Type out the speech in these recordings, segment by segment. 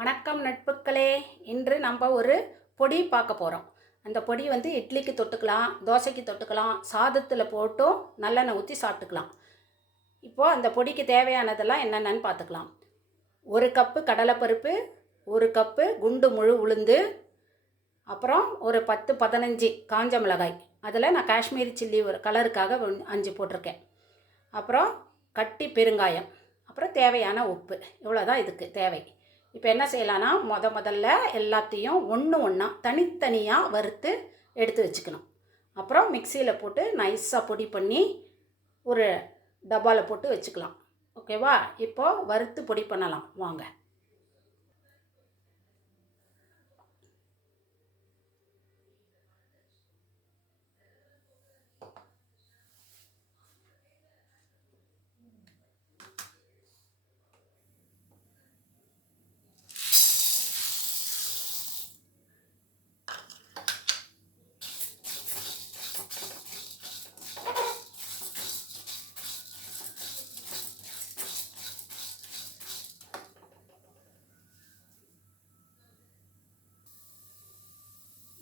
வணக்கம் நட்புக்களே. இன்று நம்ம ஒரு பொடி பார்க்க போகிறோம். அந்த பொடி வந்து இட்லிக்கு தொட்டுக்கலாம், தோசைக்கு தொட்டுக்கலாம், சாதத்தில் போட்டும் நல்லெண்ணெய் ஊற்றி சாப்பிட்டுக்கலாம். இப்போது அந்த பொடிக்கு தேவையானதெல்லாம் என்னென்னு பார்த்துக்கலாம். 1 கப்பு கடலைப்பருப்பு, 1 கப்பு குண்டு முழு உளுந்து, அப்புறம் ஒரு 10-15 காஞ்ச மிளகாய். அதில் நான் காஷ்மீரி சில்லி ஒரு கலருக்காக 5 போட்டிருக்கேன். அப்புறம் கட்டி பெருங்காயம், அப்புறம் தேவையான உப்பு. இவ்வளோதான் இதுக்கு தேவை. இப்போ என்ன செய்யலான்னா, முதல்ல எல்லாத்தையும் ஒன்றா தனித்தனியாக வறுத்து எடுத்து வச்சுக்கணும். அப்புறம் மிக்சியில் போட்டு நைஸாக பொடி பண்ணி ஒரு டப்பாவில் போட்டு வச்சுக்கலாம். ஓகேவா? இப்போது வறுத்து பொடி பண்ணலாம் வாங்க.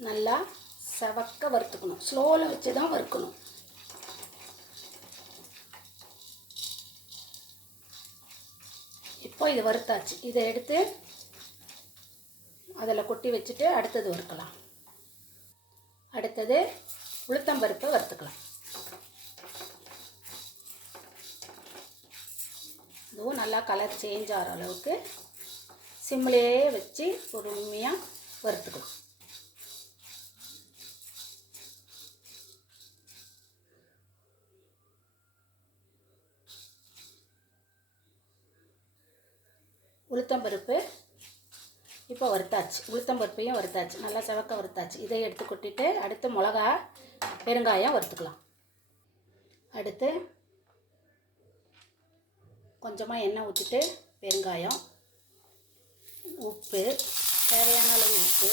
நல்லா செவக்க வறுத்துக்கணும். ஸ்லோவில் வச்சு தான் வறுக்கணும். இப்போ இது வறுத்தாச்சு. இதை எடுத்து அதில் கொட்டி வச்சுட்டு அடுத்தது வறுக்கலாம். அடுத்தது உளுத்தம்பருப்பை வறுத்துக்கலாம். இதுவும் நல்லா கலர் சேஞ்ச் ஆகிற அளவுக்கு சிம்லேயே வச்சு பொறுமையாக வறுத்துக்கலாம். உளுத்தம்பருப்பு இப்போ வறுத்தாச்சு. உளுத்தம்பருப்பையும் வறுத்தாச்சு, நல்லா செவக்க வறுத்தாச்சு. இதை எடுத்து கொட்டிட்டு அடுத்து மிளகா பெருங்காயம் வறுத்துக்கலாம். அடுத்து கொஞ்சமாக எண்ணெய் ஊற்றிட்டு பெருங்காயம், உப்பு, தேவையான அளவு உப்பு,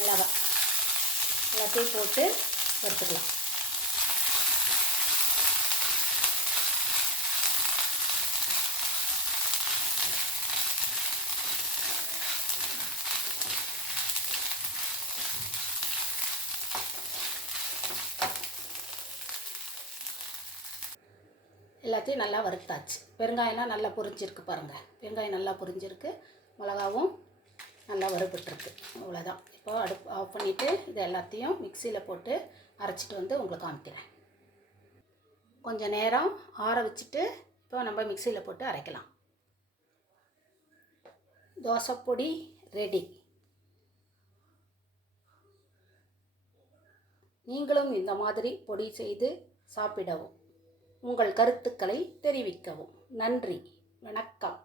மிளகாய் எல்லாத்தையும் போட்டு வறுத்துக்கலாம். எல்லாத்தையும் நல்லா வறுத்தாச்சு. பெருங்காயம்லாம் நல்லா பொரிஞ்சிருக்கு பாருங்கள். பெருங்காயம் நல்லா பொரிஞ்சிருக்கு, மிளகாவும் நல்லா வறுபட்டுருக்கு. அவ்வளோதான். இப்போ அடுப்பு ஆஃப் பண்ணிவிட்டு இது எல்லாத்தையும் மிக்சியில் போட்டு அரைச்சிட்டு வந்து உங்களுக்கு காமிக்கிறேன். கொஞ்சம் நேரம் ஆற வச்சுட்டு இப்போ நம்ம மிக்சியில் போட்டு அரைக்கலாம். தோசைப்பொடி ரெடி. நீங்களும் இந்த மாதிரி பொடி செய்து சாப்பிடவும், உங்கள் கருத்துக்களை தெரிவிக்கவும். நன்றி, வணக்கம்.